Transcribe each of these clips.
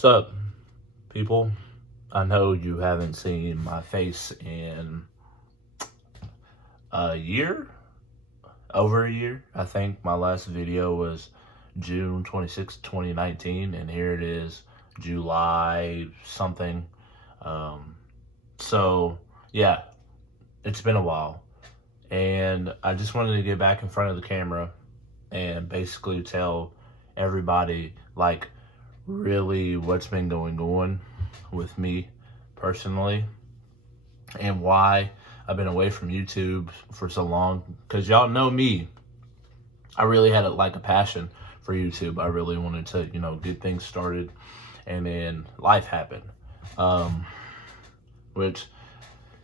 What's up, people? I know you haven't seen my face in a year, over a year. I think my last video was June 26, 2019, and here it is, July something. Um, so, yeah, it's been a while. And I just wanted to get back in front of the camera and basically tell everybody, like, really what's been going on with me personally and why I've been away from YouTube for so long. Because y'all know me, I really had a passion for YouTube. I really wanted to, get things started, and then life happened. Which,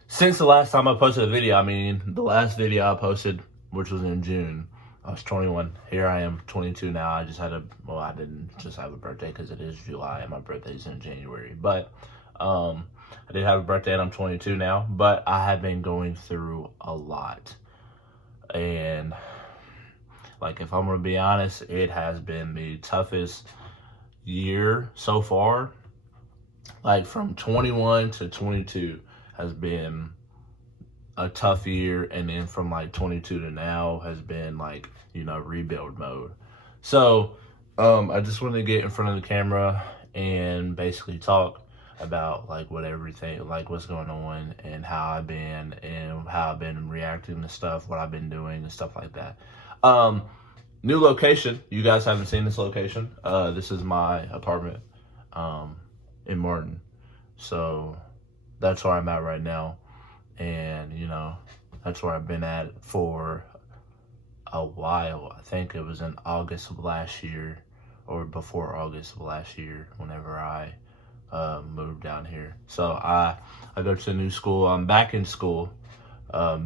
since the last time I posted a video, the last video I posted, which was in June, I was 21. Here I am, 22 now. I didn't just have a birthday because it is July and my birthday's in January. But I did have a birthday and I'm 22 now. But I have been going through a lot. And, if I'm going to be honest, it has been the toughest year so far. From 21 to 22 has been a tough year, and then from 22 to now has been rebuild mode. So I just wanted to get in front of the camera and basically talk about what's going on and how I've been reacting to stuff, what I've been doing and stuff like that. New location. You guys haven't seen this location. This is my apartment in Martin. So that's where I'm at right now. And, that's where I've been at for a while. I think it was in August of last year, or before August of last year, whenever I moved down here. So I go to a new school. I'm back in school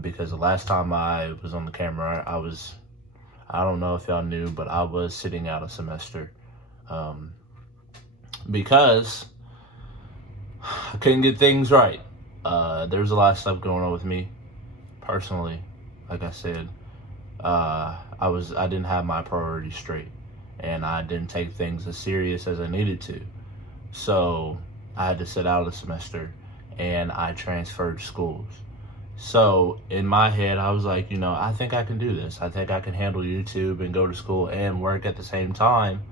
because the last time I was on the camera, I don't know if y'all knew, but I was sitting out a semester because I couldn't get things right. There was a lot of stuff going on with me personally. Like I said, I didn't have my priorities straight, and I didn't take things as serious as I needed to. So I had to sit out a semester, and I transferred schools. So in my head, I was like, I think I can do this. I think I can handle YouTube and go to school and work at the same time.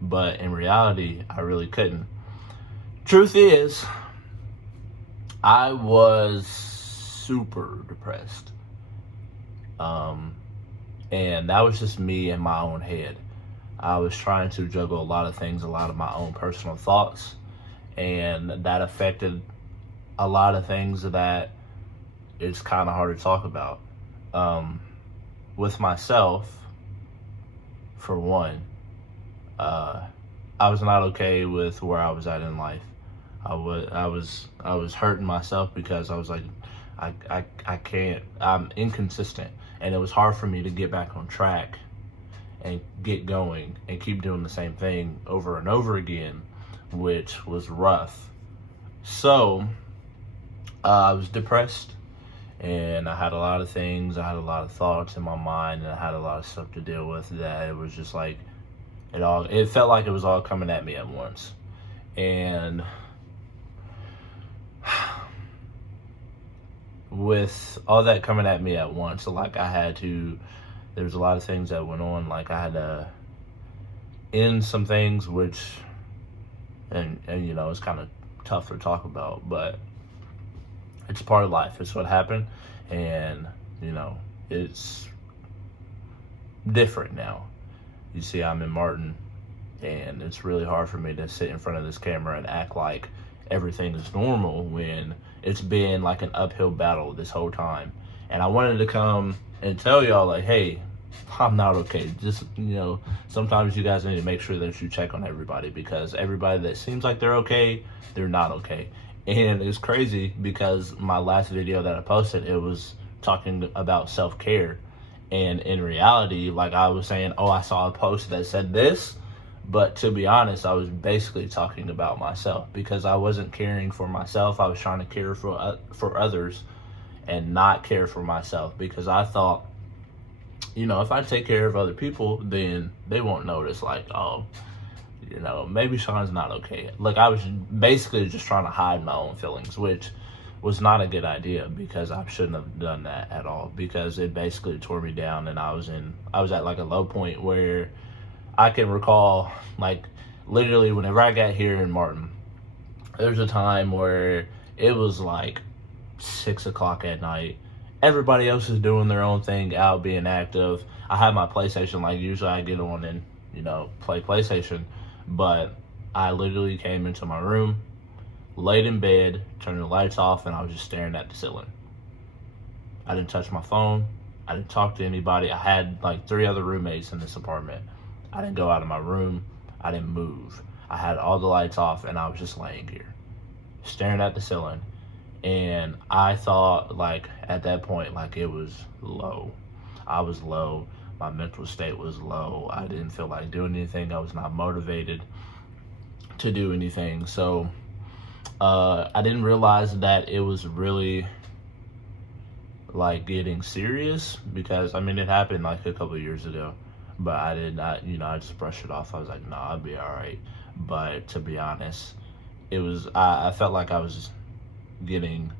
But in reality, I really couldn't. Truth is, I was super depressed. And that was just me in my own head. I was trying to juggle a lot of things, a lot of my own personal thoughts, and that affected a lot of things that it's kind of hard to talk about. With myself, for one, I was not okay with where I was at in life. I was hurting myself because I was like, I can't, I'm inconsistent, and it was hard for me to get back on track and get going and keep doing the same thing over and over again, which was rough. So I was depressed, and I had a lot of things, I had a lot of thoughts in my mind, and I had a lot of stuff to deal with that it was just it felt like it was all coming at me at once. And with all that coming at me at once, there was a lot of things that went on. I had to end some things, which, and it's kind of tough to talk about, but it's part of life. It's what happened, and, it's different now. You see, I'm in Martin, and it's really hard for me to sit in front of this camera and act like everything is normal when it's been an uphill battle this whole time. And I wanted to come and tell y'all, hey, I'm not okay. Just, sometimes you guys need to make sure that you check on everybody, because everybody that seems like they're okay, they're not okay. And it's crazy because my last video that I posted, it was talking about self-care. And in reality, I was saying, I saw a post that said this, but to be honest, I was basically talking about myself, because I wasn't caring for myself. I was trying to care for others and not care for myself, because I thought, if I take care of other people, then they won't notice, you know, maybe Sean's not okay. Like, I was basically just trying to hide my own feelings, which was not a good idea, because I shouldn't have done that at all, because it basically tore me down, and I was at like a low point where I can recall, like, literally whenever I got here in Martin, there's a time where it was like 6 o'clock at night. Everybody else is doing their own thing, out being active. I have my PlayStation, like usually I get on and, you know, play PlayStation, but I literally came into my room, laid in bed, turned the lights off, and I was just staring at the ceiling. I didn't touch my phone. I didn't talk to anybody. I had like 3 other roommates in this apartment. I didn't go out of my room. I didn't move. I had all the lights off, and I was just laying here, staring at the ceiling. And I thought, like, at that point, like, it was low. I was low. My mental state was low. I didn't feel like doing anything. I was not motivated to do anything. So I didn't realize that it was really, like, getting serious, because, I mean, it happened like a couple of years ago, but I did not, you know, I just brushed it off. I was like, no, I'll be all right. But to be honest, it was, I felt like I was getting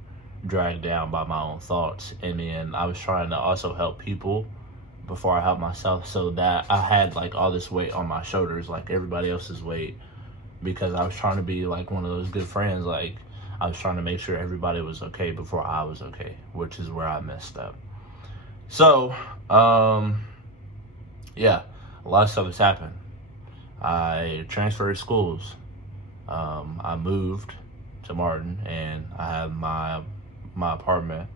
dragged down by my own thoughts, and then I was trying to also help people before I helped myself, so that I had like all this weight on my shoulders, like everybody else's weight, because I was trying to be like one of those good friends. Like, I was trying to make sure everybody was okay before I was okay, which is where I messed up. So yeah, a lot of stuff has happened. I transferred schools. I moved to Martin, and I have my apartment.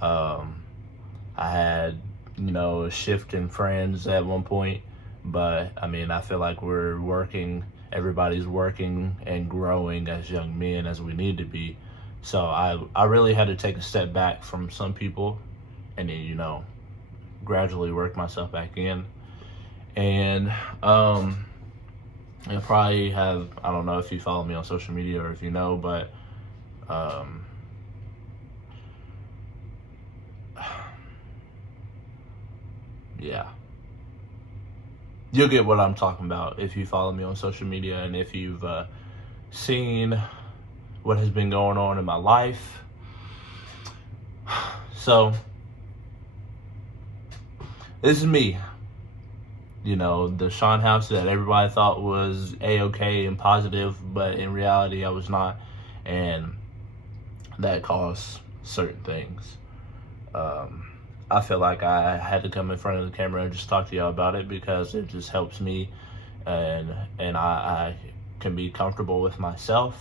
I had, you know, a shift in friends at one point, but I mean, I feel like we're working, everybody's working and growing as young men as we need to be. So I really had to take a step back from some people, and then, you know, gradually work myself back in. And I probably have, I don't know if you follow me on social media or if you know, but yeah, you'll get what I'm talking about if you follow me on social media, and if you've seen what has been going on in my life. So this is me. You know, the Sean House that everybody thought was A-okay and positive, but in reality I was not, and that caused certain things. I feel like I had to come in front of the camera and just talk to y'all about it, because it just helps me, and I can be comfortable with myself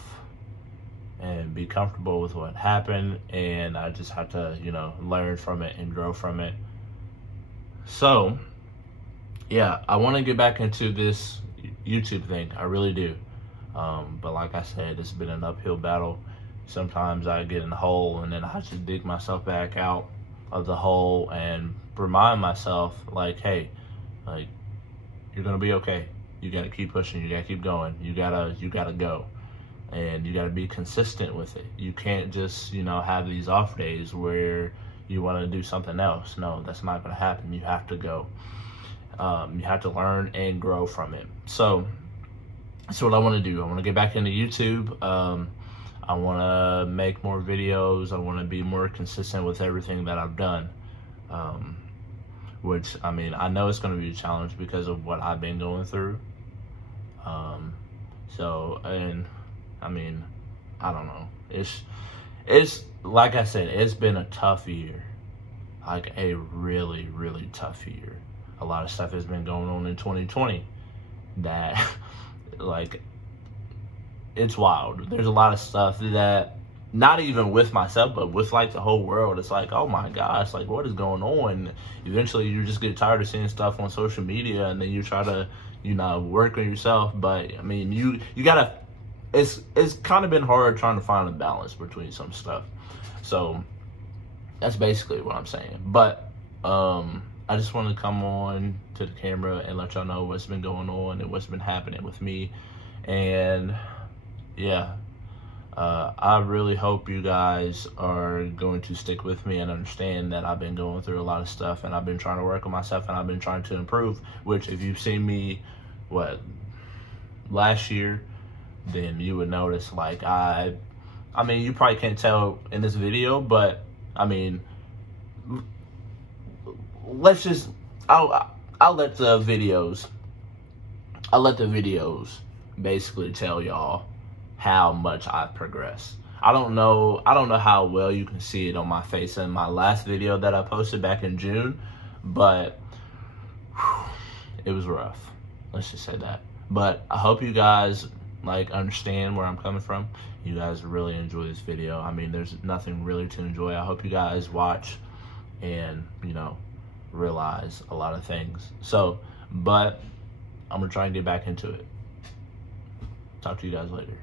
and be comfortable with what happened, and I just have to, you know, learn from it and grow from it. So yeah, I want to get back into this YouTube thing. I really do. But like I said, it's been an uphill battle. Sometimes I get in a hole, and then I have to dig myself back out of the hole and remind myself, like, hey, like, you're gonna be okay. You gotta keep pushing. You gotta keep going. You gotta go, and you gotta be consistent with it. You can't just, you know, have these off days where you want to do something else. No, that's not gonna happen. You have to go. You have to learn and grow from it. So that's what I want to do. I want to get back into YouTube. I want to make more videos. I want to be more consistent with everything that I've done. Which, I mean, I know it's going to be a challenge because of what I've been going through. And I mean, I don't know. It's like I said, it's been a tough year. Like a really, really tough year. A lot of stuff has been going on in 2020 that, like, it's wild. There's a lot of stuff that, not even with myself, but with like the whole world, it's like, oh my gosh, like, what is going on? Eventually you just get tired of seeing stuff on social media, and then you try to, you know, work on yourself. But I mean, you gotta, it's kind of been hard trying to find a balance between some stuff. So that's basically what I'm saying. But I just want to come on to the camera and let y'all know what's been going on and what's been happening with me. And yeah, I really hope you guys are going to stick with me and understand that I've been going through a lot of stuff, and I've been trying to work on myself, and I've been trying to improve, which if you've seen me, last year, then you would notice, like, I mean, you probably can't tell in this video, but I mean, let's just, I'll let the videos basically tell y'all how much I've progressed. I don't know how well you can see it on my face in my last video that I posted back in June, but it was rough. Let's just say that. But I hope you guys like understand where I'm coming from. You guys really enjoy this video. I mean, there's nothing really to enjoy. I hope you guys watch and, you know, realize a lot of things. So, but I'm gonna try and get back into it. Talk to you guys later.